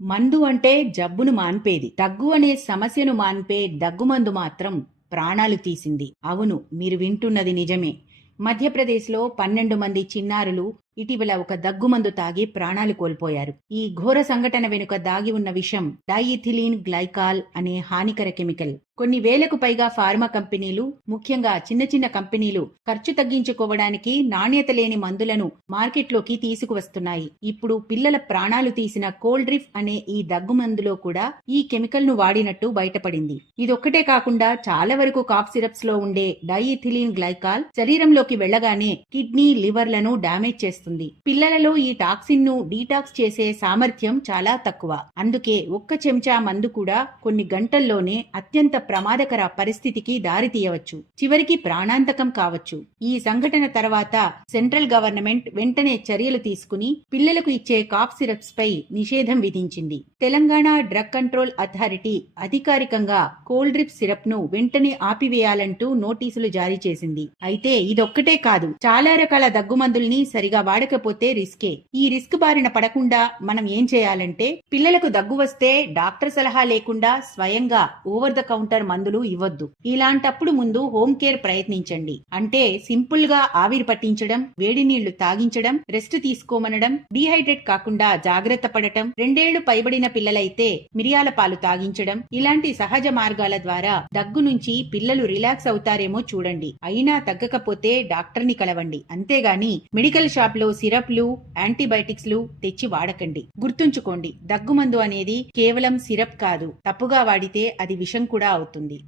మందు అంటే జబ్బును మాన్పేది. దగ్గు అనే సమస్యను మాన్పే దగ్గుమందు మాత్రం ప్రాణాలు తీసింది. అవును, మీరు వింటున్నది నిజమే. మధ్యప్రదేశ్‌లో 12 మంది చిన్నారులు ఇటీవల ఒక దగ్గుమందు తాగి ప్రాణాలు కోల్పోయారు. ఈ ఘోర సంఘటన వెనుక దాగి ఉన్న విషం డైఇథిలీన్ గ్లైకాల్ అనే హానికర కెమికల్. కొన్ని వేలకు పైగా ఫార్మా కంపెనీలు, ముఖ్యంగా చిన్న చిన్న కంపెనీలు ఖర్చు తగ్గించుకోవడానికి నాణ్యత లేని మందులను మార్కెట్లోకి తీసుకువస్తున్నాయి. ఇప్పుడు పిల్లల ప్రాణాలు తీసిన కోల్డ్రిఫ్ అనే ఈ దగ్గుమందులో కూడా ఈ కెమికల్ ను వాడినట్టు బయటపడింది. ఇదొక్కటే కాకుండా చాలా వరకు కాఫ్ సిరప్స్ లో ఉండే డైఇథిలీన్ గ్లైకాల్ శరీరంలోకి వెళ్లగానే కిడ్నీ, లివర్లను డ్యామేజ్ చేస్తుంది. పిల్లలలో ఈ టాక్సిన్ ను డీటాక్స్ చేసే సామర్థ్యం చాలా తక్కువ. అందుకే ఒక్క చెంచా మందు కూడా కొన్ని గంటల్లోనే అత్యంత ప్రమాదకర పరిస్థితికి దారితీయవచ్చు. చివరికి ప్రాణాంతకం కావచ్చు. ఈ సంఘటన తర్వాత సెంట్రల్ గవర్నమెంట్ వెంటనే చర్యలు తీసుకుని పిల్లలకు ఇచ్చే కాఫ్ సిరప్స్ పై నిషేధం విధించింది. తెలంగాణ డ్రగ్ కంట్రోల్ అథారిటీ అధికారికంగా కోల్డ్రిప్ సిరప్ ను వెంటనే ఆపివేయాలంటూ నోటీసులు జారీ చేసింది. అయితే ఇదొక్కటే కాదు, చాలా రకాల దగ్గుమందుల్ని సరిగా వాడకపోతే రిస్కే. ఈ రిస్క్ బారిన పడకుండా మనం ఏం చేయాలంటే, పిల్లలకు దగ్గు వస్తే డాక్టర్ సలహా లేకుండా స్వయంగా ఓవర్ ద కౌంటర్ మందులు ఇవ్వొద్దు. ఇలాంటప్పుడు ముందు హోమ్ కేర్ ప్రయత్నించండి. అంటే సింపుల్ గా ఆవిరి పట్టించడం, వేడి నీళ్లు తాగించడం, రెస్ట్ తీసుకోమనడం, డీహైడ్రేట్ కాకుండా జాగ్రత్త పడటం, 2 ఏళ్లు పైబడిన పిల్లలైతే మిరియాల పాలు తాగించడం, ఇలాంటి సహజ మార్గాల ద్వారా దగ్గు నుంచి పిల్లలు రిలాక్స్ అవుతారేమో చూడండి. అయినా తగ్గకపోతే డాక్టర్ ని కలవండి. అంతేగాని మెడికల్ షాప్ లో సిరప్లు, యాంటీబయాటిక్స్ లు తెచ్చి వాడకండి. గుర్తుంచుకోండి, దగ్గుమందు అనేది కేవలం సిరప్ కాదు. తప్పుగా వాడితే అది విషం కూడా అవుతుంది.